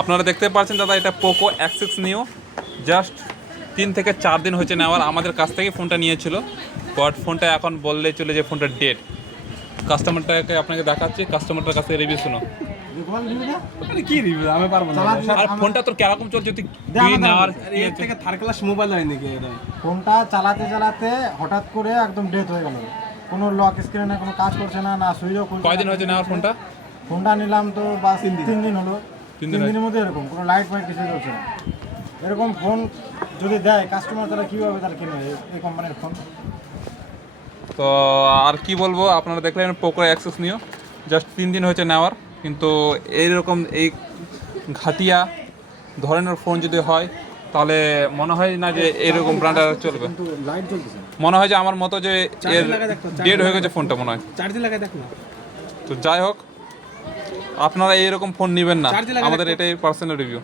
আপনারা দেখতে পাচ্ছেন দাদা, এটা পোকো X6 নিও, জাস্ট 3 থেকে 4 দিন হয়েছে নেওয়ার। আমাদের কাছ থেকে ফোনটা নিয়েছিল, বাট ফোনটা এখন বললেই চলে যে ফোনটা ডেড। কাস্টমারটাকে আপনাকে দেখাচ্ছি, কাস্টমারটার কাছে রিভিউ শুনো। কি রিভিউ আমি পারবো না। আর ফোনটা তোর কিরকম চলছে তুই নেওয়ার এর থেকে থার্ড ক্লাস মোবাইল হয় নাকি এটা? ফোনটা চালাতে চালাতে হঠাৎ করে একদম ডেথ হয়ে গেল। কোনো লক স্ক্রিনে কোনো কাজ করছে না, না সুইচ অফ। কয়দিন হয়েছে নেওয়ার ফোনটা? ফোনটা নিলাম তো বাস 3 দিন হলো। 3 3 দিনের মধ্যে এরকম কোনো লাইট ফাইট কিছু চলছে না। এরকম ফোন যদি দেয় কাস্টমার, তারা কীভাবে তারা কিনে এই কোম্পানির ফোন? তো আর কি বলবো, আপনারা দেখলেন পোকো X6 নিও, জাস্ট 3 দিন হয়েছে নেওয়ার, কিন্তু এইরকম এই ঘাটিয়া ধরনের ফোন যদি হয় তাহলে মনে হয় না যে এরকম ব্র্যান্ড আর চলবে। কিন্তু লাইট জ্বলতেছে না। মনে হয় যে আমার মতো যে এর ডেড হয়ে গেছে ফোনটা মনে হয়। চার্জে লাগাই দেখ না। তো যাই হোক, আপনারা এইরকম ফোন নেবেন না, চার্জে লাগাই আমাদের এটাই পার্সোনাল রিভিউ।